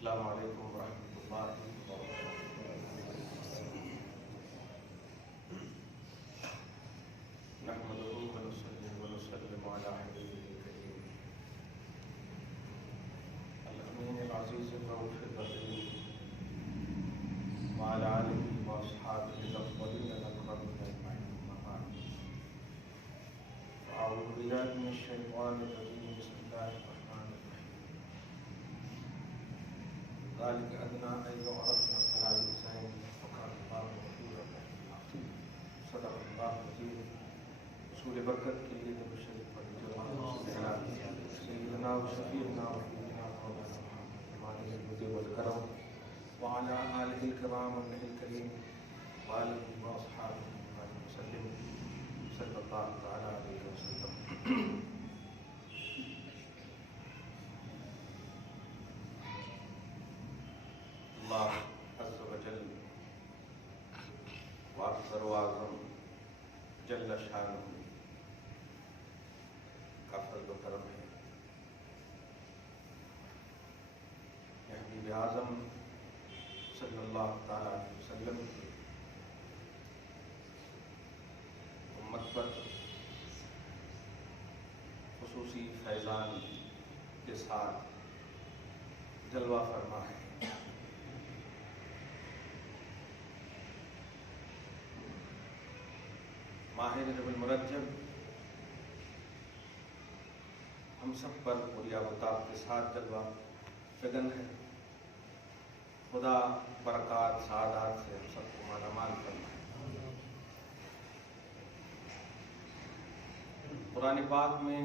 السلام علیکم ورحمۃ اللہ وبرکاتہ۔ نحمده ونصلي ونسلم على حبيبه الكريم الأمين العزيز الرؤوف الرحيم وعلى آله وأصحابه الأفضلين الأكرمين أجمعين، أما بعد، فأعوذ بالله من الشيطان الرجيم، بسم الله الرحمن الرحيم، ذلك أدنى أن يعرفن فلا يؤذين وكان الله غفورا رحيما۔ صدق اللہ العظیم۔ رسول برکت کے لیے نبی شریف پر سیدنا و شفیعنا و حبیبنا مولانا محمد امام الجود والکرم وعلى آلہ الکرام والنبی الکریم وآلہ واصحابہ اجمعین وسلم صلی اللہ تعالی علیہ وسلم۔ اللہ عز و جل واکبر و اعظم جل شانہ کا فضل و کرم ہے کہ حبیب اعظم صلی اللہ تعالی علیہ وسلم کی امت پر خصوصی فیضان کے ساتھ جلوہ فرما ہے۔ ماہ رجب المرجب ہم سب پر پوری آفتاب کے ساتھ جلوہ فگن ہے۔ خدا برکات سعادات سے ہم سب کو مالا مال کرنا ہے۔ قرآن پاک میں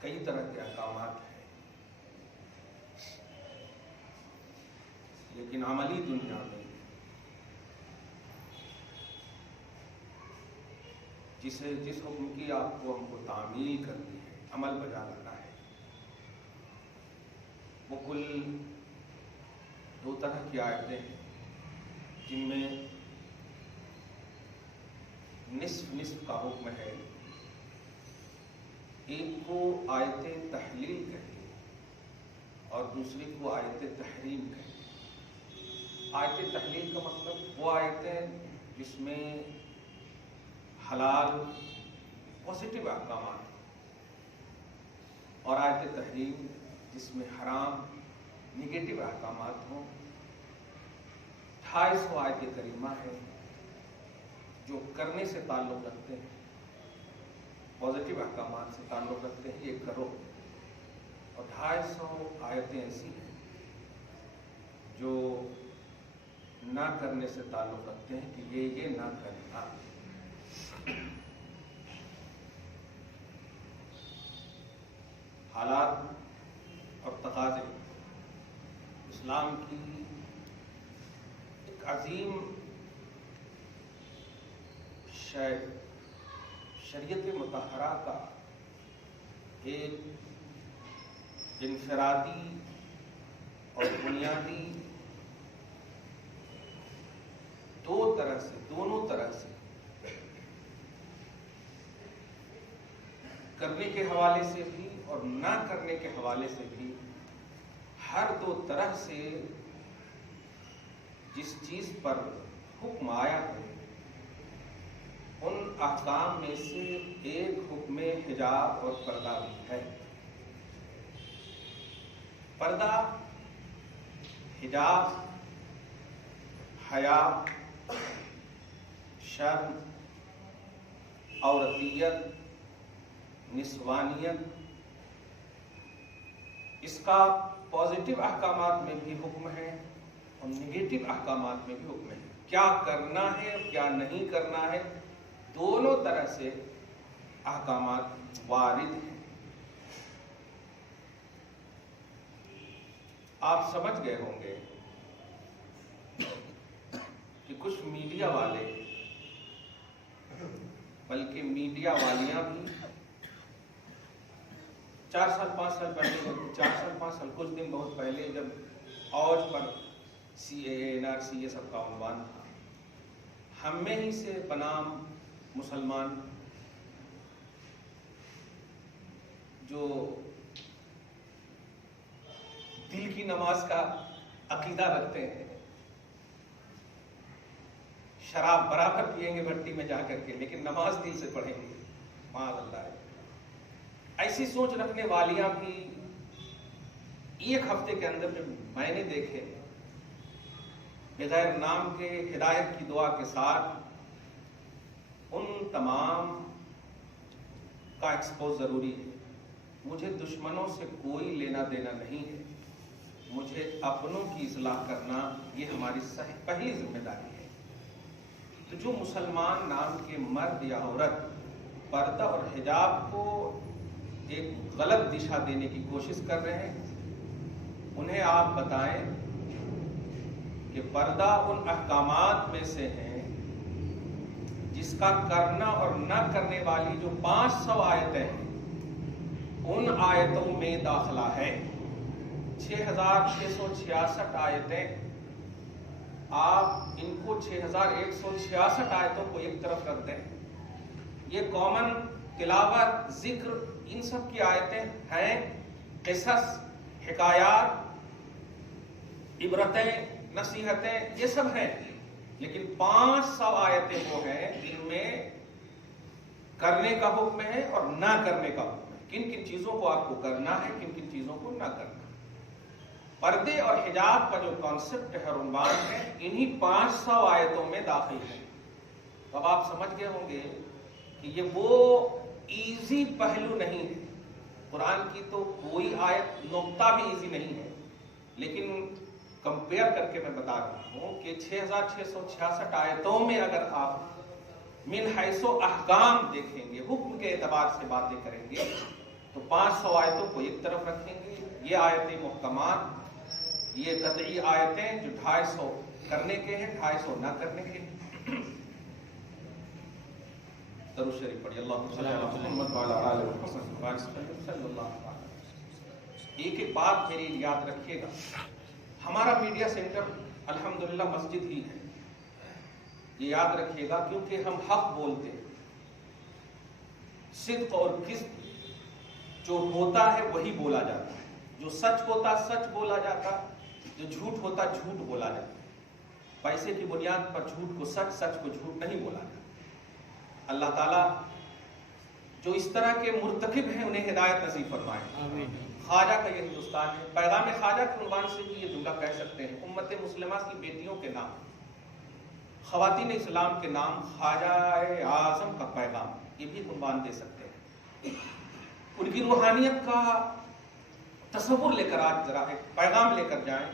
کئی طرح کے احکامات ہیں، لیکن عملی دنیا میں جس حکم کی آپ کو ہم کو تعمیل کرنی ہے، عمل بجا لانا ہے، وہ کل دو طرح کی آیتیں ہیں، جن میں نصف نصف کا حکم ہے۔ ایک کو آیت تحلیل کہتے ہیں اور دوسری کو آیت تحریم کہتے ہیں۔ آیت تحلیل کا مطلب وہ آیتیں جس میں حلال پازیٹیو احکامات اور آیت تحریم جس میں حرام نگیٹو احکامات ہوں۔ 250 آیت کریمہ ہیں جو کرنے سے تعلق رکھتے ہیں، پازیٹیو احکامات سے تعلق رکھتے ہیں، یہ کرو، اور 250 آیتیں ایسی ہیں جو نہ کرنے سے تعلق رکھتے ہیں کہ یہ نہ کرنا۔ حالات اور تقاضے اسلام کی ایک عظیم شریعت مطہرہ کا ایک انفرادی اور بنیادی دونوں طرح سے کرنے کے حوالے سے بھی اور نہ کرنے کے حوالے سے بھی، ہر دو طرح سے جس چیز پر حکم آیا ہے، ان احکام میں سے ایک حکم حجاب اور پردہ بھی ہے۔ پردہ، حجاب، حیا، شرم، عورتیت، نسوانیت، اس کا پازیٹیو احکامات میں بھی حکم ہے اور نگیٹو احکامات میں بھی حکم ہے۔ کیا کرنا ہے اور کیا نہیں کرنا ہے، دونوں طرح سے احکامات وارد ہیں۔ آپ سمجھ گئے ہوں گے کہ کچھ میڈیا والے، بلکہ میڈیا والیاں بھی 4 سال 5 سال پہلے، 4 سال 5 سال کچھ دن بہت پہلے، جب اوج پر CAA NRC یہ سب کا عنوان تھا، ہم میں ہی سے بنام مسلمان جو کی نماز کا عقیدہ رکھتے ہیں، شراب برابر پیئیں گے بھٹی میں جا کر کے، لیکن نماز دل سے پڑھیں گے، معاذ اللہ۔ ایسی سوچ رکھنے والیاں بھی ایک ہفتے کے اندر جو میں نے دیکھے، بغیر نام کے ہدایت کی دعا کے ساتھ، ان تمام کا ایکسپوز ضروری ہے۔ مجھے دشمنوں سے کوئی لینا دینا نہیں ہے، مجھے اپنوں کی اصلاح کرنا یہ ہماری پہلی ذمہ داری ہے۔ تو جو مسلمان نام کے مرد یا عورت پردہ اور حجاب کو ایک غلط دشا دینے کی کوشش کر رہے ہیں، انہیں آپ بتائیں کہ پردہ ان احکامات میں سے ہیں جس کا کرنا اور نہ کرنے والی جو 500 آیتیں ہیں، ان آیتوں میں داخلہ ہے۔ 6666 آیتیں، آپ ان کو 6166 آیتوں کو ایک طرف رکھ دیں۔ یہ کامن تلاوت، ذکر، ان سب کی آیتیں ہیں، قصص، حکایات، عبرتیں، نصیحتیں، یہ سب ہیں، لیکن 500 آیتیں وہ ہیں جن میں کرنے کا حکم ہے اور نہ کرنے کا حکم ہے، کن کن چیزوں کو آپ کو کرنا ہے، کن کن چیزوں کو نہ کرنا ہے۔ پردے اور حجاب کا جو کانسیپٹ ہے اور عنوان ہے، انہی 500 آیتوں میں داخل ہے۔ اب آپ سمجھ گئے ہوں گے کہ یہ وہ ایزی پہلو نہیں ہے، قرآن کی تو کوئی آیت نقطہ بھی ایزی نہیں ہے، لیکن کمپیئر کر کے میں بتا رہا ہوں کہ 6666 آیتوں میں اگر آپ من حیث احکام دیکھیں گے، حکم کے اعتبار سے باتیں کریں گے، تو 500 آیتوں کو ایک طرف رکھیں گے۔ یہ آیتیں محکمات، یہ قطعی آیتیں جو 250 کرنے کے ہیں، 250 نہ کرنے کے ہیں۔ درود شریف پڑھیے، اللہم صلی علی محمد وعلی آل محمد صلی اللہ علیہ وسلم۔ ایک بات میری یاد رکھیے گا، ہمارا میڈیا سینٹر الحمدللہ مسجد ہی ہے، یہ یاد رکھیے گا، کیونکہ ہم حق بولتے ہیں۔ صدق اور کذب جو ہوتا ہے وہی بولا جاتا ہے، جو سچ ہوتا سچ بولا جاتا، جو جھوٹ ہوتا جھوٹ بولا جاتا۔ پیسے کی بنیاد پر جھوٹ کو سچ، سچ کو جھوٹ نہیں بولا جاتا۔ اللہ تعالیٰ جو اس طرح کے مرتکب ہیں انہیں ہدایت نصیب فرمائے۔ آمین۔ خواجہ کا یہ ہندوستان ہے، پیغام خواجہ کے عنوان سے بھی یہ جملہ کہہ سکتے ہیں، امت مسلمہ کی بیٹیوں کے نام، خواتین اسلام کے نام، خواجہ اعظم کا پیغام، یہ بھی عنوان دے سکتے ہیں۔ ان کی روحانیت کا تصور لے کر آج ذرا ایک پیغام لے کر جائیں۔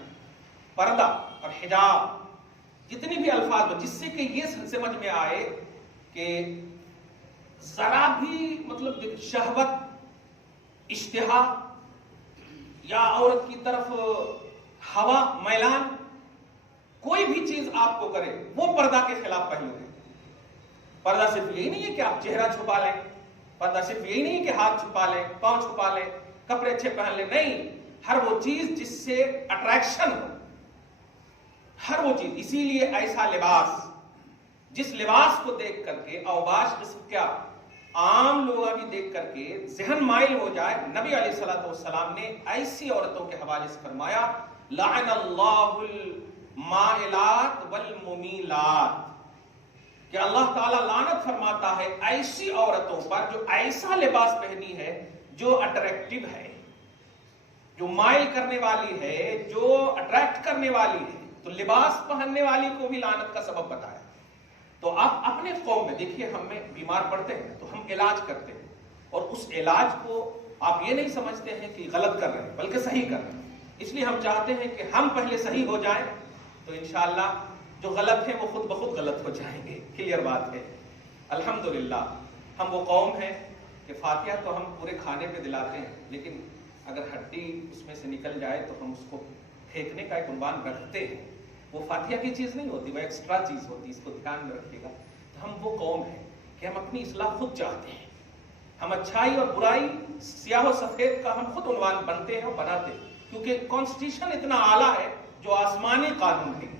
پردہ اور حجاب، جتنی بھی الفاظ ہو، جس سے کہ یہ سمجھ میں آئے کہ ذرا بھی مطلب شہوت، اشتہا یا عورت کی طرف ہوا، میلان، کوئی بھی چیز آپ کو کرے، وہ پردہ کے خلاف پہلو ہے۔ پردہ صرف یہی نہیں ہے کہ آپ چہرہ چھپا لیں، پردہ صرف یہی نہیں ہے کہ ہاتھ چھپا لیں، پاؤں چھپا لیں، کپڑے اچھے پہن لیں، نہیں، ہر وہ چیز جس سے اٹریکشن ہو، ہر وہ چیز۔ اسی لیے ایسا لباس جس لباس کو دیکھ کر کے اوباش قسم کیا عام لوگ ابھی دیکھ کر کے ذہن مائل ہو جائے، نبی علیہ الصلوۃ والسلام نے ایسی عورتوں کے حوالے سے فرمایا، لعن اللہ المائلات والممیلات، کہ اللہ تعالیٰ لعنت فرماتا ہے ایسی عورتوں پر جو ایسا لباس پہنی ہے جو اٹریکٹیو ہے، جو مائل کرنے والی ہے، جو اٹریکٹ کرنے والی ہے۔ تو لباس پہننے والی کو بھی لعنت کا سبب بتایا۔ تو آپ اپنے قوم میں دیکھیے، ہم میں بیمار پڑتے ہیں تو ہم علاج کرتے ہیں، اور اس علاج کو آپ یہ نہیں سمجھتے ہیں کہ غلط کر رہے ہیں، بلکہ صحیح کر رہے ہیں۔ اس لیے ہم چاہتے ہیں کہ ہم پہلے صحیح ہو جائیں، تو انشاءاللہ جو غلط ہیں وہ خود بخود غلط ہو جائیں گے۔ کلیئر بات ہے۔ الحمدللہ ہم وہ قوم ہیں کہ فاتحہ تو ہم پورے کھانے پہ دلاتے ہیں، لیکن اگر ہڈی اس میں سے نکل جائے تو ہم اس کو پھینکنے کا ایک عنوان رکھتے ہیں۔ وہ فاتحہ کی چیز نہیں ہوتی، وہ ایکسٹرا چیز ہوتی، اس کو دھیان میں رکھیے گا۔ تو ہم وہ قوم ہیں کہ ہم اپنی اصلاح خود چاہتے ہیں، ہم اچھائی اور برائی، سیاہ و سفید کا ہم خود عنوان بنتے ہیں اور بناتے ہیں، کیونکہ کانسٹیٹیوشن اتنا اعلیٰ ہے جو آسمانی قانون ہے۔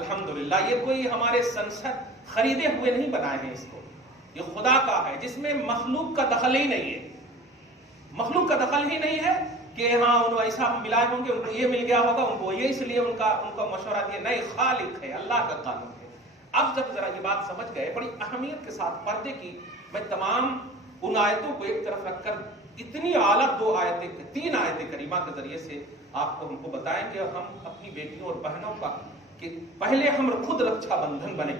الحمدللہ یہ کوئی ہمارے سنسد خریدے ہوئے نہیں بنائے ہیں، اس کو یہ خدا کا ہے، جس میں مخلوق کا دخل ہی نہیں ہے، مخلوق کا دخل ہی نہیں ہے، کہ ہاں انہوں ایسا ملائے ہوں گے، ان کو یہ مل گیا ہوگا، ان کو یہ اس لیے ان کا مشورہ دیا. نہیں، خالق ہے، اللہ کا قانون ہے. اب جب ذرا یہ بات سمجھ گئے، بڑی اہمیت کے ساتھ پردے کی میں تمام ان آیتوں کو ایک طرف رکھ کر اتنی اعلیٰ 3 آیتیں کریمہ کے ذریعے سے آپ کو ہم کو بتائیں کہ ہم اپنی بیٹیوں اور بہنوں کا کہ پہلے ہم خود رکشا بندھن بنے،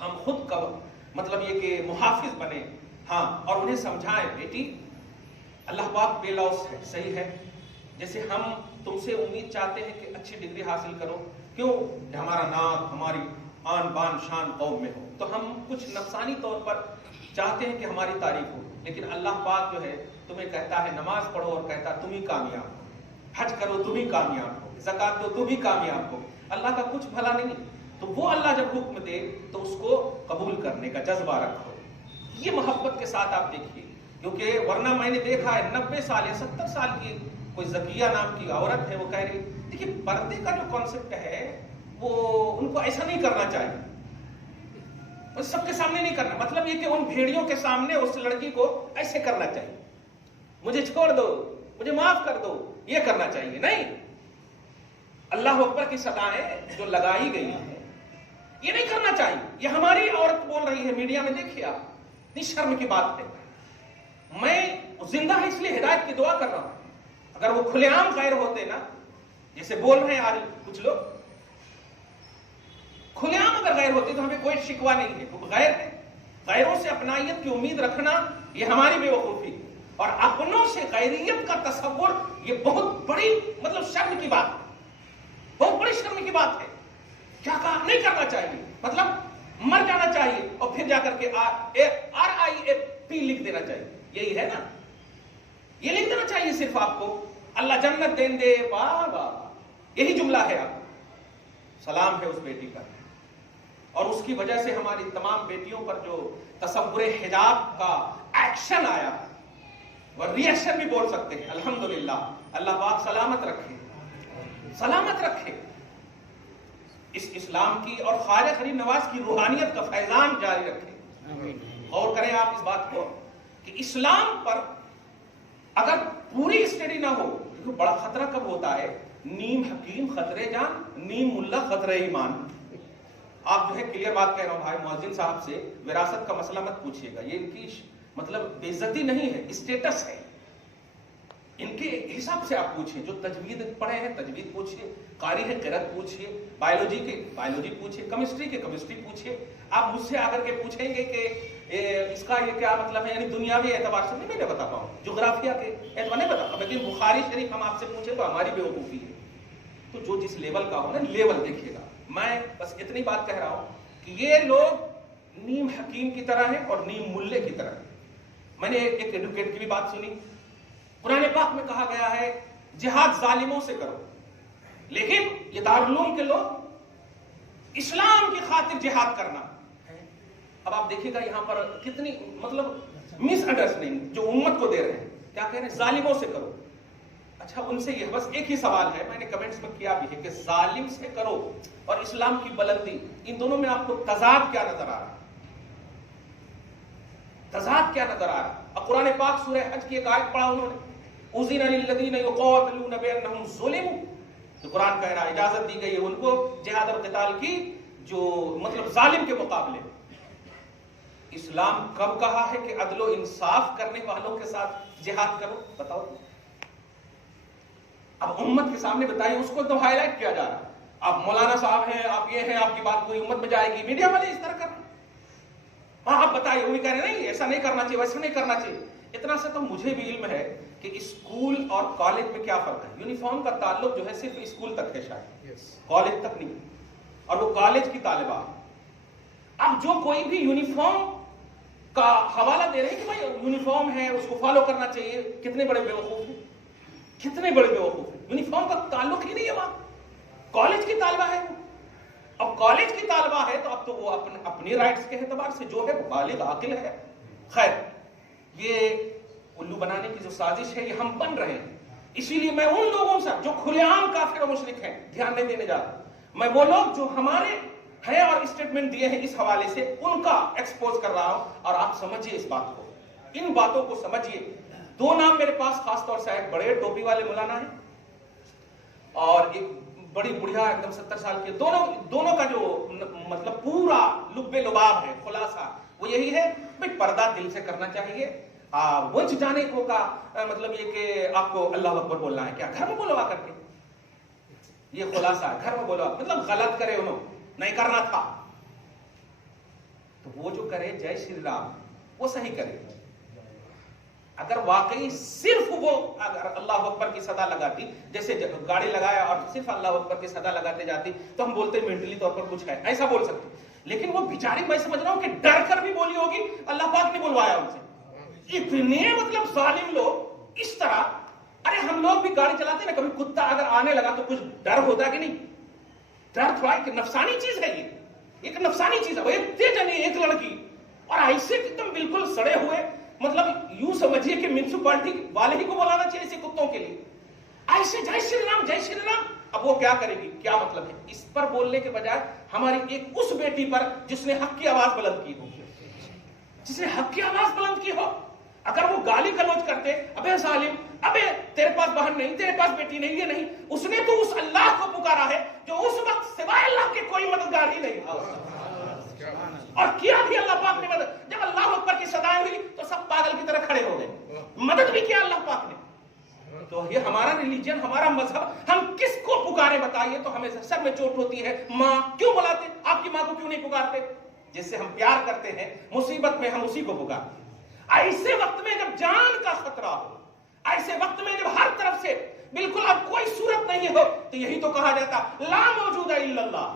ہم خود کا مطلب یہ کہ محافظ بنے. ہاں، اور انہیں سمجھائیں بیٹی اللہ پاک بے لوث ہے، صحیح ہے. جیسے ہم تم سے امید چاہتے ہیں کہ اچھی ڈگری حاصل کرو، کیوں؟ کہ ہمارا نام، ہماری آن بان شان قوم میں ہو، تو ہم کچھ نفسانی طور پر چاہتے ہیں کہ ہماری تعریف ہو. لیکن اللہ پاک جو ہے تمہیں کہتا ہے نماز پڑھو اور کہتا ہے تم ہی کامیاب ہو، حج کرو تم ہی کامیاب ہو، زکات دو تم ہی کامیاب ہو. اللہ کا کچھ بھلا نہیں. تو وہ اللہ جب حکم دے تو اس کو قبول کرنے کا جذبہ رکھو. یہ محبت کے ساتھ آپ دیکھیے، کیونکہ ورنہ میں نے دیکھا ہے 90 سال یا 70 سال کی کوئی زکیہ نام کی عورت ہے، وہ کہہ رہی دیکھیے پردے کا جو کانسیپٹ ہے وہ ان کو ایسا نہیں کرنا چاہیے، سب کے سامنے نہیں کرنا. مطلب یہ کہ ان بھیڑیوں کے سامنے اس لڑکی کو ایسے کرنا چاہیے، مجھے چھوڑ دو، مجھے معاف کر دو، یہ کرنا چاہیے. نہیں، اللہ اکبر کی صدایں جو لگائی گئی ہیں یہ نہیں کرنا چاہیے. یہ ہماری عورت بول رہی ہے میڈیا میں، دیکھیے آپ، اتنی شرم کی بات ہے. میں زندہ ہے اس لیے ہدایت کی دعا کر رہا ہوں. اگر وہ کھلے عام غیر ہوتے نا، جیسے بول رہے ہیں آج کچھ لوگ، کھلے عام اگر غیر ہوتے تو ہمیں کوئی شکوہ نہیں ہے. وہ غیر ہے، غیروں سے اپنائیت کی امید رکھنا یہ ہماری بے وقوفی، اور اپنوں سے غیریت کا تصور یہ بہت بڑی مطلب شرم کی بات، بہت بڑی شرم کی بات ہے. کیا کہا؟ نہیں کرنا چاہیے، مطلب مر جانا چاہیے اور پھر جا کر کے RIP لکھ دینا چاہیے. یہی ہے نا، یہ لکھ دینا چاہیے صرف آپ کو، اللہ جنت دین دے، واہ واہ، یہی جملہ ہے. آپ سلام ہے اس بیٹی کا. اور اس کی وجہ سے ہماری تمام بیٹیوں پر جو تصور حجاب کا ایکشن آیا، اور ری ایکشن بھی بول سکتے ہیں، الحمدللہ اللہ پاک سلامت رکھے، سلامت رکھے. اس اسلام کی اور خواجہ غریب نواز کی روحانیت کا فیضان جاری رکھے. غور کریں آپ اس بات کو کہ اسلام پر اگر پوری اسٹڈی نہ ہو تو بڑا خطرہ کب ہوتا ہے؟ نیم حکیم خطرے جان، نیم ملا خطرے ایمان. آپ جو ہے کلیئر بات کہہ رہا ہوں بھائی مؤذن صاحب سے، وراثت کا مسئلہ مت پوچھیے گا، یہ ان کی مطلب بے عزتی نہیں ہے، اسٹیٹس ہے. ان کے حساب سے آپ پوچھیں. جو تجوید پڑھے ہیں تجوید پوچھیے، قاری ہے قرأت پوچھیے، بایولوجی کے بایولوجی پوچھیے، کیمسٹری کے کیمسٹری پوچھیے. آپ مجھ سے آ کر کے پوچھیں گے کہ اس کا یہ کیا مطلب ہے، یعنی دنیاوی اعتبار سے نہیں میں بتا پاؤں، جغرافیہ کے اعتبار نہیں بتا پاؤں. لیکن بخاری شریف ہم آپ سے پوچھیں تو ہماری بے وقوفی ہے. تو جو جس لیول کا ہو نا، لیول دیکھیے گا. میں بس اتنی بات کہہ رہا ہوں کہ یہ لوگ نیم حکیم کی طرح ہیں اور نیم ملے کی طرح ہیں. میں نے ایک ایڈوکیٹ کی بھی بات سنی، قرآن پاک میں کہا گیا ہے جہاد ظالموں سے کرو، لیکن یہ دارالعلوم کے لوگ اسلام کی خاطر جہاد کرنا. اب آپ دیکھیے گا یہاں پر کتنی مطلب مس انڈرسٹینڈنگ جو امت کو دے رہے ہیں. کیا کہہ رہے ہیں؟ ظالموں سے کرو. اچھا، ان سے یہ بس ایک ہی سوال ہے، میں نے کمنٹس میں کیا بھی ہے کہ ظالم سے کرو اور اسلام کی بلندی، ان دونوں میں آپ کو تضاد کیا نظر آ رہا ہے؟ تضاد کیا نظر آ رہا ہے؟ اور قرآن پاک سورہ حج کی ایک آیت پڑھا انہوں نے، اذن للذین یقاتلون بانہم ظلموا. تو قرآن کہہ رہا ہے اجازت دی گئی ہے ان کو جہاد اور قتال کی جو مطلب ظالم کے مقابلے. اسلام کب کہا ہے کہ عدل و انصاف کرنے والوں کے ساتھ جہاد کرو؟ بتاؤ. اب امت کے سامنے بتائیے، اس کو تو ہائی لائٹ کیا جا رہا ہے. آپ مولانا صاحب ہیں، آپ یہ ہیں، آپ کی بات پوری امت میں جائے گی، میڈیا والے اس طرح کر رہے ہیں. ہاں آپ بتائیے، وہ بھی کہہ رہے ہیں نہیں ایسا نہیں کرنا چاہیے، ویسا نہیں کرنا چاہیے. اتنا سے تو مجھے بھی علم ہے کہ اسکول اور کالج میں کیا فرق ہے. یونیفارم کا تعلق جو ہے صرف اسکول تک ہے، شاید کالج تک نہیں، اور وہ کالج کی طالبہ. اب جو کوئی بھی یونیفارم کا حوالہ دے رہے ہیں کہ بھائی یونیفارم ہے اس کو فالو کرنا چاہیے، کتنے بڑے بیوقوف ہیں، کتنے بڑے بیوقوف ہیں. یونیفارم کا تعلق ہی نہیں ہے وہاں، کالج کی طالبہ ہے. اب کالج کی طالبہ ہے تو اب تو وہ اپنی رائٹس کے اعتبار سے جو ہے وہ بالغ عاقل ہے. خیر، یہ الو بنانے کی جو سازش ہے یہ ہم بن رہے ہیں. اسی لیے میں ان لوگوں سے جو کھلے عام کافر و مشرک ہیں دھیان نہیں دینے جا رہا. میں وہ لوگ جو ہمارے ہیں اور اسٹیٹمنٹ دیے ہیں اس حوالے سے ان کا ایکسپوز کر رہا ہوں. اور آپ سمجھیے اس بات کو، ان باتوں کو سمجھیے دو نام میرے پاس خاص طور سے آئے، بڑے ٹوپی والے مولانا ہیں اور ایک بڑی بڑھیا ایک دم 70 سال کے، دونوں کا جو مطلب پورا لب لباب ہے، خلاصہ وہ یہی ہے بھائی پردہ دل سے کرنا چاہیے، ونچ جانے کو کا مطلب یہ کہ آپ کو اللہ اکبر بولنا ہے، کیا گھر میں بولوا کر کے، یہ خلاصہ ہے، گھر میں بولوا، مطلب غلط کرے انہوں نہیں کرنا تھا، تو وہ جو کرے جے شری رام وہ صحیح کرے. اگر واقعی صرف وہ اگر اللہ اکبر کی صدا لگاتی، جیسے گاڑی لگایا اور صرف اللہ اکبر کی صدا لگاتے جاتی تو ہم بولتے مینٹلی طور پر کچھ ہے، ایسا بول سکتے، لیکن وہ بیچاری میں سمجھ رہا ہوں کہ ڈر کر بھی بولی ہوگی، اللہ پاک نے بلوایا ان سے. اتنے مطلب ظالم لوگ اس طرح. ارے ہم لوگ بھی گاڑی چلاتے ہیں نا، کبھی کتا اگر آنے لگا تو کچھ ڈر ہوتا کہ نہیں؟ ڈر تھوڑا ایک نفسانی چیز ہے، یہ ایک نفسانی چیز ہے. وہ ایک تیجنی ایک لڑکی اور ایسے ایک دم بالکل سڑے ہوئے، مطلب یوں سمجھیے کہ میونسپلٹی والے ہی کو بلانا چاہیے ایسے کتوں کے لیے، ایسے جے شری رام جے شری رام. اب وہ کیا کرے گی؟ کیا مطلب ہے؟ اس پر بولنے کے بجائے ہماری ایک اس بیٹی پر جس نے حق کی آواز بلند کی ہو، جس نے حق کی آواز بلند کی ہو، اگر وہ گالی گلوچ کرتے، ابے ظالم، ابے تیرے پاس بہن نہیں، تیرے پاس بیٹی نہیں، یہ نہیں، اس نے تو اس اللہ کو پکارا ہے جو اس وقت سوائے اللہ کے کوئی مددگار ہی نہیں تھا، اور کیا بھی اللہ پاک نے مدد. جب اللہ اکبر کی صدائیں ہوئی تو سب پاگل کی طرح کھڑے ہو گئے، مدد بھی کیا اللہ پاک نے. تو یہ ہمارا ریلیجن، ہمارا مذہب، ہم کس کو پکارے بتائیے تو ہمیں سر میں چوٹ ہوتی ہے. ماں کیوں بلاتے؟ آپ کی ماں کو کیوں نہیں پکارتے؟ جس سے ہم پیار کرتے ہیں، مصیبت میں ہم اسی کو پکارتے ہیں. ایسے وقت میں جب جان کا خطرہ ہو، ایسے وقت میں جب ہر طرف سے بالکل اب کوئی صورت نہیں ہو، تو یہی تو کہا جاتا لا موجود الا اللہ،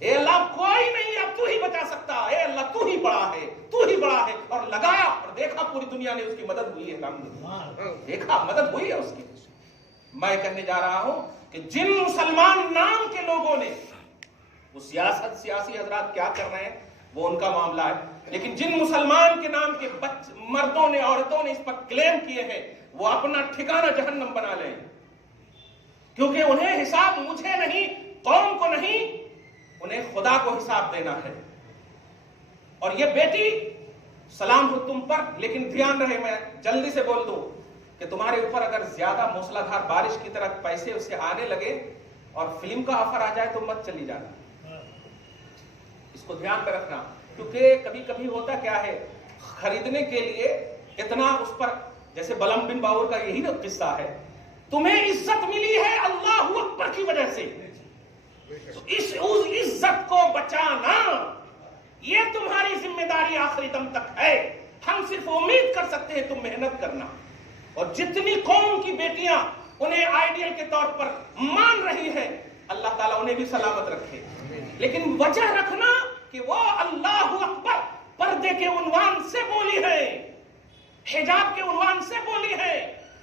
اے اللہ کوئی نہیں، اب تو ہی بچا سکتا، اے اللہ تو ہی بڑا ہے، تو ہی بڑا ہے. اور لگایا اور دیکھا پوری دنیا نے اس کی مدد ہوئی ہے، دیکھا مدد ہوئی ہے اس کی. میں کہنے جا رہا ہوں کہ جن مسلمان نام کے لوگوں نے، وہ سیاسی حضرات کیا کر رہے ہیں وہ ان کا معاملہ ہے، لیکن جن مسلمان کے نام کے مردوں نے، عورتوں نے اس پر کلیم کیے ہیں، وہ اپنا ٹھکانہ جہنم بنا لیں، کیونکہ انہیں حساب مجھے نہیں، قوم کو نہیں، انہیں خدا کو حساب دینا ہے. اور یہ بیٹی سلام ہو تم پر، لیکن دھیان رہے، میں جلدی سے بول دوں کہ تمہارے اوپر اگر زیادہ موسلا دھار بارش کی طرح پیسے اس سے آنے لگے اور فلم کا آفر آ جائے تو مت چلی جانا، اس کو دھیان میں رکھنا. کیونکہ کبھی کبھی ہوتا کیا ہے، خریدنے کے لیے اتنا اس پر، جیسے بلم بن باور کا یہی قصہ ہے، تمہیں عزت ملی ہے اللہ اکبر کی وجہ سے، اس عزت کو بچانا یہ تمہاری ذمہ داری آخری دم تک ہے. ہم صرف امید کر سکتے ہیں تم محنت کرنا، اور جتنی قوم کی بیٹیاں انہیں آئیڈیل کے طور پر مان رہی ہے، اللہ تعالیٰ انہیں بھی سلامت رکھے. لیکن وجہ رکھنا کہ وہ اللہ اکبر پردے کے عنوان سے بولی ہے، حجاب کے عنوان سے بولی ہے،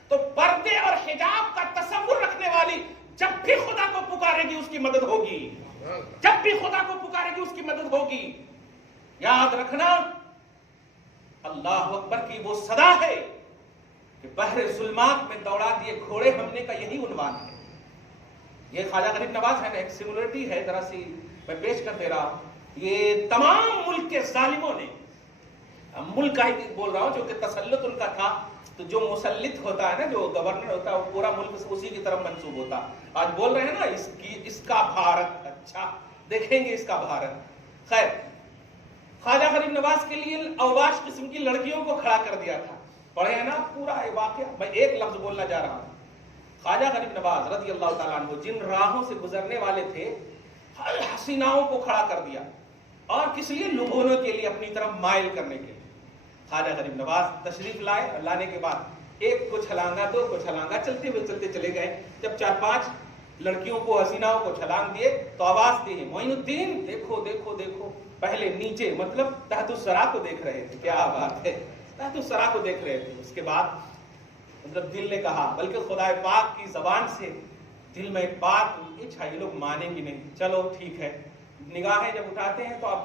تو پردے اور حجاب کا تصور رکھنے والی جب بھی خدا کو پکارے گی اس کی مدد ہوگی، جب بھی خدا کو پکارے گی اس کی مدد ہوگی. یاد رکھنا اللہ اکبر کی وہ صدا ہے کہ بحر ظلمات میں دوڑا دیے گھوڑے ہمنے کا یہی عنوان ہے. یہ خواجہ غریب نواز ہے نا، ایک سمولرٹی ہے ذرا سی میں پیش کر دے رہا ہوں. یہ تمام ملک کے ظالموں نے، ملک کا ہی بول رہا ہوں جو کہ تسلط ان کا تھا، تو جو مسلط ہوتا ہے نا، جو گورنر ہوتا ہے، وہ پورا ملک اسی کی طرف منسوب ہوتا. آج بول رہے ہیں نا اس کا بھارت، اچھا دیکھیں گے اس کا بھارت. خیر، خواجہ غریب نواز کے لیے اوباش قسم کی لڑکیوں کو کھڑا کر دیا تھا. پڑھے ہیں نا پورا واقعہ. میں ایک لفظ بولنا جا رہا ہوں. خواجہ غریب نواز رضی اللہ تعالیٰ عنہ جن راہوں سے گزرنے والے تھے، حسیناؤں کو کھڑا کر دیا، اور کس لیے؟ لبھونے کے لیے، اپنی طرف مائل کرنے کے لیے. خواجہ غریب نواز تشریف لائے، لانے کے بعد ایک کو چھلانگا، دو کو چھلانگا، چلتے ہوئے چلتے چلے گئے. جب 4-5 لڑکیوں کو، حسیناؤں کو چھلانگ دیے تو آواز دی، معین الدین دیکھو دیکھو دیکھو. پہلے نیچے، مطلب تحت الثری کو دیکھ رہے تھے. کیا بات ہے، تحت الثری کو دیکھ رہے تھے. اس کے بعد مطلب دل نے کہا، بلکہ خدا پاک کی زبان سے دل میں بات، اچھا یہ لوگ مانیں گی نہیں، چلو ٹھیک ہے. نگاہیں جب اٹھاتے ہیں تو اب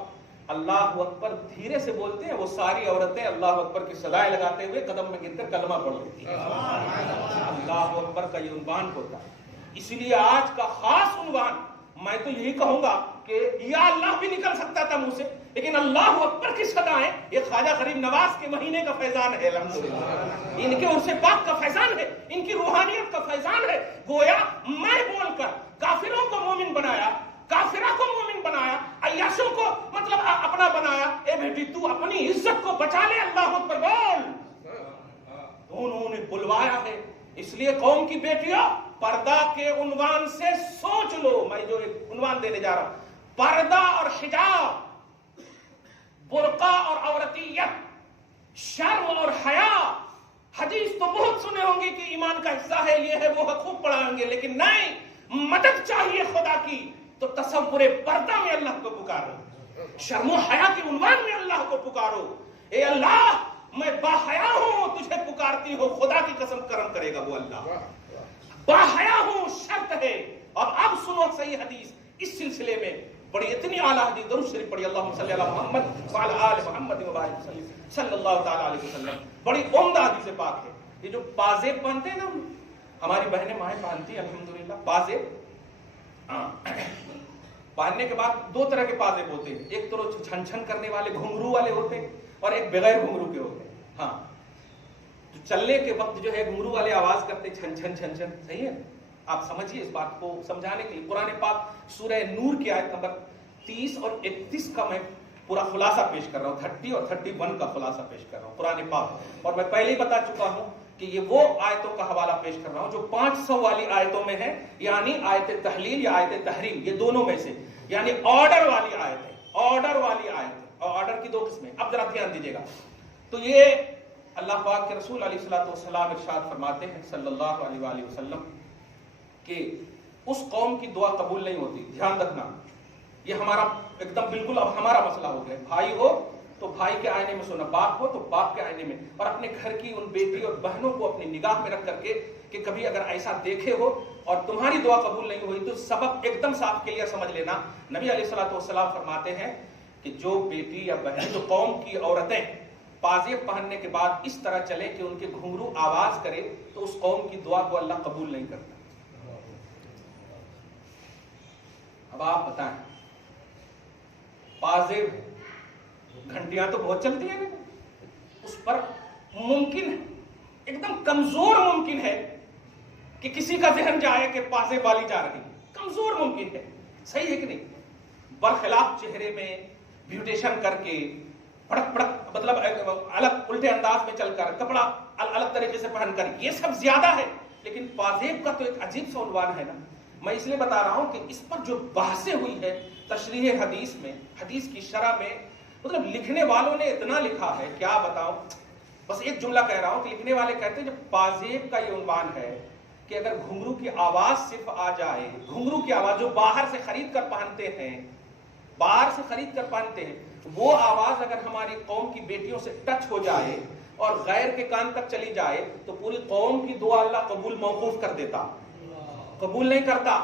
اللہ اکبر دھیرے سے بولتے ہیں. وہ ساری عورتیں اللہ اکبر کی صدائیں لگاتے ہوئے قدم میں گر کر کلمہ پڑھ لیتی ہیں. اللہ اکبر کا یہ عنوان ہوتا ہے. اسی لیے آج کا خاص عنوان میں تو یہی کہوں گا کہ یا اللہ بھی نکل سکتا تھا منہ سے، لیکن اللہ اکبر کی صدایں یہ خواجہ غریب نواز کے مہینے کا فیضان ہے الحمدللہ، ان کے عرص پاک کا فیضان ہے، ان کی روحانیت کا فیضان ہے. گویا میں بول کر کافروں کو مومن بنایا، کافرہ کو مومن بنایا، عیاشوں کو مطلب اپنا بنایا. اے بیٹی تو اپنی عزت کو بچا لے، اللہ اکبر بول. انہوں نے بلوایا ہے. اس لیے قوم کی بیٹیوں، پردہ کے عنوان سے سوچ لو. میں جو ایک عنوان دینے جا رہا ہوں، پردہ اور حجاب، برقع اور عورتیت، شرم اور حیا. حدیث تو بہت سنے ہوں گے کہ ایمان کا حصہ ہے، یہ ہے وہ ہے، خوب پڑھائیں گے، لیکن نہیں، مدد چاہیے خدا کی تو تصور پردہ میں اللہ کو پکارو، شرم و حیا کے عنوان میں اللہ کو پکارو. اے اللہ میں باحیا ہوں، تجھے پکارتی ہوں، خدا کی قسم کرم کرے گا وہ اللہ. باحیا ہوں شرط ہے. اب سنو صحیح حدیث اس سلسلے میں بڑی اتنی اعلیٰ حدیث. درود شریف پڑھی، اللہم صلی علی محمد وعلی آل محمد وبارک وسلم صلی اللہ تعالی علیہ وسلم. بڑی عمدہ حدیث پاک ہے. یہ جو پازیب پہنتے ہیں نا، ہماری بہنیں مائیں پہنتی ہیں الحمدللہ پازیب. پہننے کے بعد دو طرح کے پازیب ہوتے ہیں، ایک تو چھن چھن کرنے والے گھنگرو والے ہوتے ہیں اور ایک بغیر گھنگرو کے ہوتے ہیں. ہاں، تو چلنے کے وقت جو ہے گھنگرو والے آواز کرتے چھن چھن چھن چھن. صحیح ہے، آپ سمجھیے. اس بات کو سمجھانے کے لیے قرآن پاک سورہ نور کی آیت نمبر 30 اور 31 کا میں پورا خلاصہ پیش کر رہا ہوں، 30 اور 31 کا خلاصہ پیش کر رہا ہوں قرآن پاک. اور میں پہلے ہی بتا چکا ہوں کہ یہ وہ آیتوں کا حوالہ پیش کر رہا ہوں جو 500 والی آیتوں میں ہے، یعنی آیت تحلیل یا آیت تحریم، یہ دونوں میں سے، یعنی آرڈر والی آیت ہے. آرڈر والی آیت ہے، اور آرڈر کی دو قسمیں. اب ذرا دھیان دیجیے گا. تو یہ اللہ پاک کے رسول علیہ الصلوۃ والسلام ارشاد فرماتے ہیں صلی اللہ علیہ وآلہ وسلم کہ اس قوم کی دعا قبول نہیں ہوتی. دھیان رکھنا، یہ ہمارا ایک دم بالکل اب ہمارا مسئلہ ہو گیا. بھائی ہو تو بھائی کے آئینے میں سونا، باپ ہو تو باپ کے آئینے میں، اور اپنے گھر کی ان بیٹی اور بہنوں کو اپنی نگاہ میں رکھ کر کے کہ کبھی اگر ایسا دیکھے ہو اور تمہاری دعا قبول نہیں ہوئی تو سبب ایک دم صاف کلیئر سمجھ لینا. نبی علیہ الصلوۃ والسلام فرماتے ہیں کہ جو بیٹی یا بہن، جو قوم کی عورتیں پازیب پہننے کے بعد اس طرح چلے کہ ان کے گھنگرو آواز کرے تو اس قوم کی دعا کو اللہ قبول نہیں کرتا. اب آپ بتائیں، پازیب گھنٹیاں تو بہت چلتی ہیں نا، اس پر ممکن ہے، ایک دم کمزور ممکن ہے کہ کسی کا ذہن جائے کہ پازیب والی جا رہی، کمزور ممکن ہے. صحیح ہے کہ نہیں؟ برخلاف چہرے میں بیوٹیشن کر کے پڑک پڑک، مطلب الگ الٹے انداز میں چل کر، کپڑا الگ طریقے سے پہن کر، یہ سب زیادہ ہے. لیکن پازیب کا تو ایک عجیب سا عنوان ہے نا. میں اس لیے بتا رہا ہوں کہ اس پر جو بحثیں ہوئی ہے تشریح حدیث میں، حدیث کی شرح میں، مطلب لکھنے والوں نے اتنا لکھا ہے کیا بتاؤں. بس ایک جملہ کہہ رہا ہوں کہ لکھنے والے کہتے ہیں جب پازیب کا یہ عنوان ہے کہ اگر گھنگرو کی آواز صرف آ جائے، گھنگرو کی آواز جو باہر سے خرید کر پہنتے ہیں، باہر سے خرید کر پہنتے ہیں، وہ آواز اگر ہماری قوم کی بیٹیوں سے ٹچ ہو جائے اور غیر کے کان تک چلی جائے تو پوری قوم کی دعا اللہ قبول موقوف کر دیتا، قبول نہیں کرتا.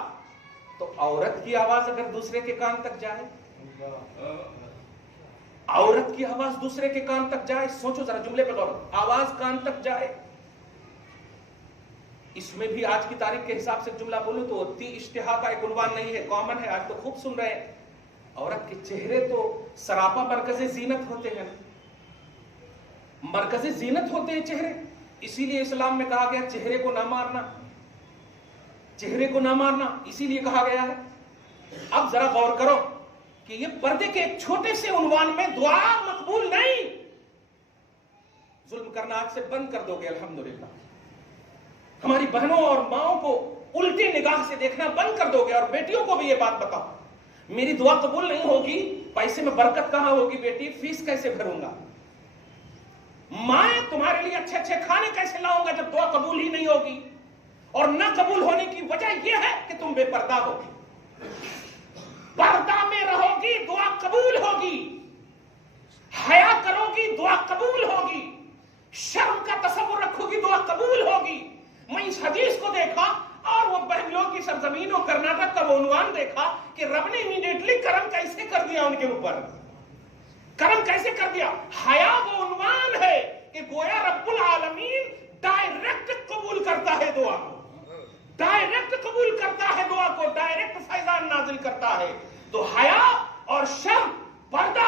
تو عورت کی آواز اگر دوسرے کے کان تک جائے، عورت کی آواز دوسرے کے کان تک جائے، سوچو ذرا جملے پہ غور، آواز کان تک جائے. اس میں بھی آج کی تاریخ کے حساب سے جملہ بولوں تو تی اشتہا کا ایک عنوان نہیں ہے، کامن ہے، آج تو خوب سن رہے ہیں. عورت کے چہرے تو سراپا مرکز زینت ہوتے ہیں، مرکز زینت ہوتے ہیں چہرے. اسی لیے اسلام میں کہا گیا چہرے کو نہ مارنا، چہرے کو نہ مارنا، اسی لیے کہا گیا ہے. اب ذرا غور کرو کہ یہ پردے کے ایک چھوٹے سے عنوان میں دعا مقبول نہیں. ظلم کرنا آج سے بند کر دو گے الحمدللہ. ہماری بہنوں اور ماؤں کو الٹی نگاہ سے دیکھنا بند کر دو گے. اور بیٹیوں کو بھی یہ بات بتاؤ، میری دعا قبول نہیں ہوگی، پیسے میں برکت کہاں ہوگی بیٹی، فیس کیسے بھروں گا، ماں تمہارے لیے اچھے اچھے کھانے کیسے لاؤں گا جب دعا قبول ہی نہیں ہوگی. اور نہ قبول ہونے کی وجہ یہ ہے کہ تم بے پردہ ہوگی. پردہ میں رہو گی دعا قبول ہوگی، حیا کرو گی دعا قبول ہوگی، شرم کا تصور رکھو گی دعا قبول ہوگی. میں اس حدیث کو دیکھا اور وہ بنگلور کی سرزمین اور کرناٹک کا وہ عنوان دیکھا کہ رب نے امیڈیٹلی کرم کیسے کر دیا ان کے اوپر، کرم کیسے کر دیا. حیا وہ عنوان ہے کہ گویا رب العالمین ڈائریکٹ قبول کرتا ہے دعا کو، ڈائریکٹ قبول کرتا ہے دعا کو، ڈائریکٹ فیضان نازل کرتا ہے. تو حیا اور شرم، پردہ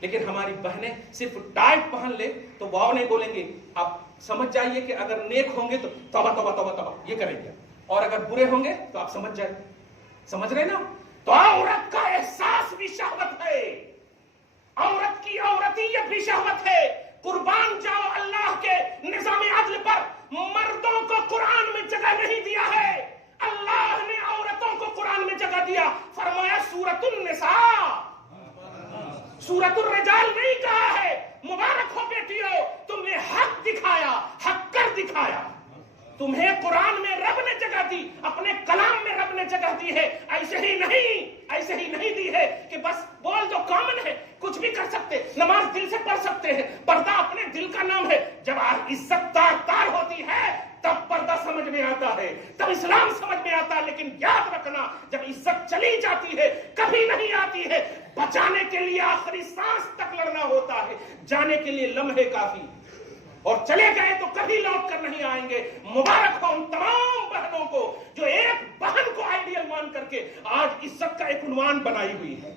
لیکن ہماری بہنیں صرف ٹائٹ پہن لے تو واو نہیں بولیں گے. آپ سمجھ جائیے کہ اگر نیک ہوں گے تو توبہ توبہ توبہ توبہ یہ کریں گے, اور اگر برے ہوں گے تو آپ سمجھ جائیں. سمجھ رہے نا؟ تو عورت کا احساس بھی شہوت ہے, عورت کی عورتیت بھی شہوت ہے. قربان جاؤ اللہ کے نظام عدل پر. مردوں کو قرآن میں جگہ نہیں دیا ہے, اللہ نے عورتوں کو قرآن میں جگہ دیا. فرمایا سورۃ النساء, سورۃ الرجال نہیں کہا ہے. مبارک ہو بیٹیوں, تم نے حق دکھایا, حق کر دکھایا. تمہیں قرآن میں رب نے جگہ دی, اپنے کلام میں رب نے جگہ دی ہے. ایسے ہی نہیں دی ہے کہ بس بول جو کامن ہے, کچھ بھی کر سکتے, نماز دل سے پڑھ سکتے ہیں. پردہ اپنے دل کا نام ہے. جب عزت تار ہوتی ہے تب پردہ سمجھ میں آتا ہے, تب اسلام سمجھ میں آتا ہے. لیکن یاد رکھنا, جب عزت چلی جاتی ہے کبھی نہیں آتی ہے. بچانے کے لیے آخری سانس تک لڑنا ہوتا ہے, جانے کے لیے لمحے کافی, اور چلے گئے تو کبھی لوٹ کر نہیں آئیں گے. مبارک ہو ان تمام بہنوں کو جو ایک بہن کو آئیڈیل مان کر کے آج عزت کا ایک عنوان بنائی ہوئی ہے.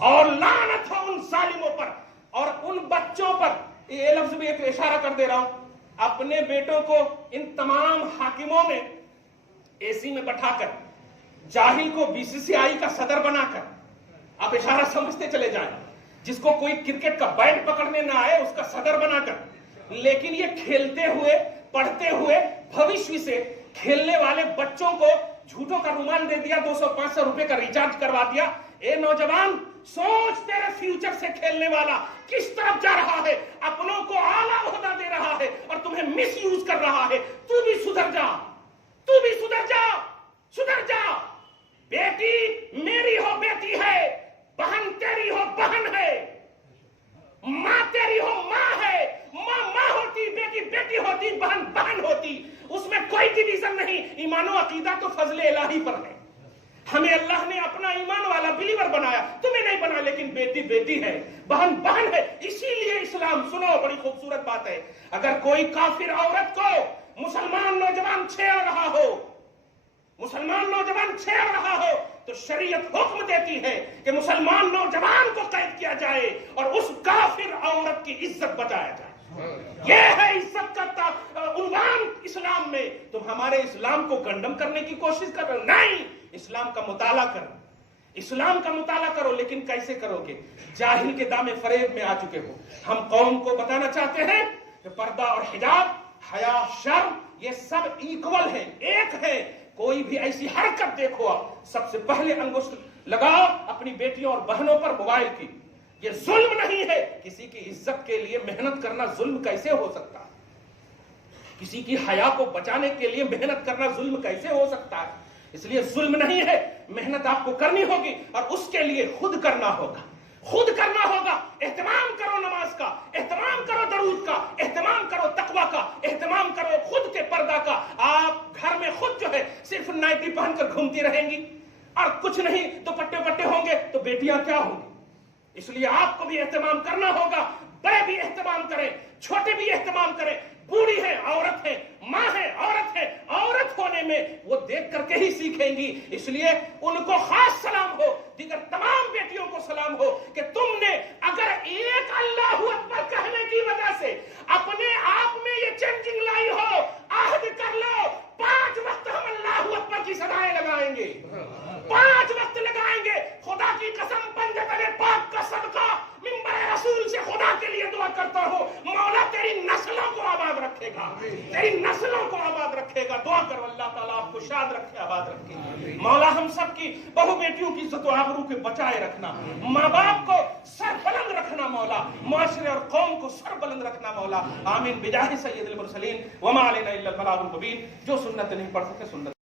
اور لعنت ہو ان ظالموں پر اور ان بچوں پر. یہ لفظ بھی ایک اشارہ کر دے رہا ہوں, اپنے بیٹوں کو ان تمام حاکموں نے اے سی میں بٹھا کر, جاہل کو BCCI کا صدر بنا کر, آپ اشارہ سمجھتے چلے جائیں, جس کو کوئی کرکٹ کا بیٹ پکڑنے نہ آئے اس کا صدر بنا کر. لیکن یہ کھیلتے ہوئے پڑھتے ہوئے بھوشیہ سے کھیلنے والے بچوں کو جھوٹوں کا رومال دے دیا, 200-500 روپے کا ریچارج کروا دیا. اے نوجوان سوچ, تیرے فیوچر سے کھیلنے والا کس طرف جا رہا ہے, اپنوں کو اعلیٰ عہدہ دے رہا ہے اور تمہیں مس یوز کر رہا ہے. تو بھی سدھر جا, تو بھی سدھر جا, سدھر جا. بیٹی میری ہو بیٹی ہے, بہن تیری ہو بہن ہے, ماں تیری ہو ماں ہے. ماں ہوتی, بیٹی بیٹی ہوتی, بہن بہن ہوتی. اس میں کوئی ڈویژن نہیں. ایمان و عقیدہ تو فضل الہی پر ہے. ہمیں اللہ نے اپنا ایمان والا بلیور بنایا, تمہیں نہیں بنا. لیکن بیٹی بیٹی ہے, بہن بہن ہے. اسی لیے اسلام, سنو بڑی خوبصورت بات ہے, اگر کوئی کافر عورت کو مسلمان نوجوان چھیڑ رہا ہو, مسلمان نوجوان چھیڑ رہا ہو, تو شریعت حکم دیتی ہے کہ مسلمان نوجوان کو قید کیا جائے اور اس کافر عورت کی عزت بچایا جائے. یہ ہے عزت کا عنوان اسلام میں. تم ہمارے اسلام کو گنڈم کرنے کی کوشش کر رہے ہو. نہیں, اسلام کا مطالعہ کرو, اسلام کا مطالعہ کرو. لیکن کیسے کرو گے؟ جاہل کے دامے فریب میں آ چکے ہو. ہم قوم کو بتانا چاہتے ہیں کہ پردہ اور حجاب, حیا, شرم, یہ سب ایکول ہیں, ایک ہے. کوئی بھی ایسی حرکت دیکھو, آپ سب سے پہلے انگشت لگاؤ اپنی بیٹیوں اور بہنوں پر موبائل کی. یہ ظلم نہیں ہے. کسی کی عزت کے لیے محنت کرنا ظلم کیسے ہو سکتا ہے؟ کسی کی حیا کو بچانے کے لیے محنت کرنا ظلم کیسے ہو سکتا ہے؟ اس لیے ظلم نہیں ہے. محنت آپ کو کرنی ہوگی اور اس کے لیے خود کرنا ہوگا, خود کرنا ہوگا. اہتمام کرو نماز کا, اہتمام کرو درود کا, اہتمام کرو تقوی کا, اہتمام کرو خود کے پردہ کا. آپ گھر میں خود جو ہے صرف نائٹی پہن کر گھومتی رہیں گی اور کچھ نہیں دوپٹے پٹے ہوں گے تو بیٹیاں کیا ہوں گی؟ اس لیے آپ کو بھی اہتمام کرنا ہوگا. بڑے بھی اہتمام کریں, چھوٹے بھی اہتمام کریں. بوڑھی ہے عورت ہے, ماں ہے عورت ہے, عورت ہونے میں وہ دیکھ کر کے ہی سیکھیں گی. اس لیے ان کو خاص سلام ہو, دیگر تمام بیٹیوں کو سلام ہو کہ تم نے اگر ایک اللہ اکبر کہنے کی وجہ سے اپنے آپ میں یہ چینجنگ لائی ہو, عہد کر لو 5 وقت ہم اللہ اکبر کی صدائیں لگائیں گے, 5 وقت لگائیں گے. خدا کی قسم پنجتن پاک کا صدقہ منبر رسول سے خدا کے لیے دعا کرتا ہوں, مولا تیری نسلوں کو آباد رکھے گا, تیری نسلوں کو آباد رکھے گا. دعا کرو اللہ تعالیٰ آپ کو شاد رکھے, آباد رکھے. مولا ہم سب کی بہو بیٹیوں کی عزت و آبرو کے بچائے رکھنا, ماں باپ کو سر بلند رکھنا مولا, معاشرے اور قوم کو سر بلند رکھنا مولا. آمین بجاہ سید المرسلین وما علینا الا البلاغ المبین. جو سنت نہیں پڑھ سکے سنت